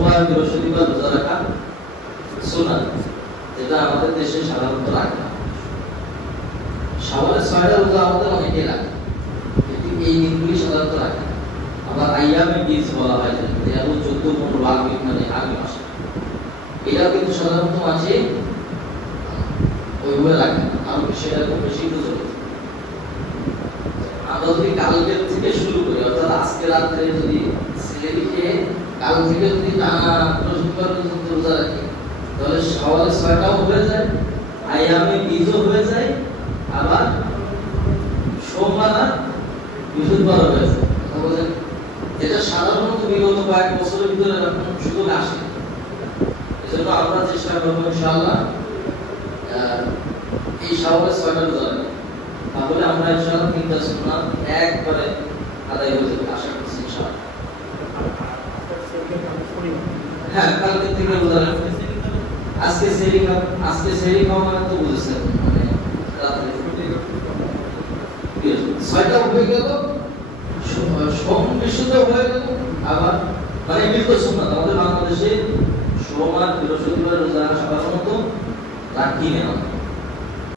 সোমবার বৃহস্পতিবার রোজা রাখা সুন্নাত, যেটা আমাদের দেশে সাধারণত রাখে না। শাওয়ালের 6টা রোজা আমাদের অনেকেই রাখে, কিন্তু এই দিনগুলি সাধারণত রাখে না। আবার আইয়ামে বীজ বলা হয়, যে 14-15 আগে, মানে আগে মাসে, এটা কিন্তু সাধারণত মাসে ওইভাবে রাখে না, আরো সেটা খুব বেশি চলে। আমরা যদি কালকের থেকে শুরু করি, অর্থাৎ আজকে রাত্রে যদি ছেলেকে কাল থেকে যদি টানা বৃহস্পতিবার পর্যন্ত রোজা রাখি, তাহলে শাওয়ালের 6টাও হয়ে যায়, আইয়ামে বীজও হয়ে যায়, আবার সোমবার আর বৃহস্পতিবারও হয়ে যায়। এটা সাধারণত বিগত কয়েক বছরের ভিতরে এরকম সুযোগ আসে। এজন্য আমরা চেষ্টা করবো ইনশাআল্লাহ এই শাওয়ালের 6টা রোজা রাখি, তাহলে আমরা ইনশাআল্লাহ 3টা সুন্নাত একবারে আদায় হয়ে যাবে আশা করছি ইনশাআল্লাহ। হ্যাঁ, কালকে থেকে রোজা রাখবো। আজকে সেহরি খাওয়া মানে তো বুঝেছেন, মানে রাত্রে 6টা হয়ে গেল, সোম বৃহস্পতি হয়ে গেল, আবার মানে মৃত সুন্নাত আমাদের বাংলাদেশে সোম আর বৃহস্পতিবার রোজা সাধারণত রাখি না।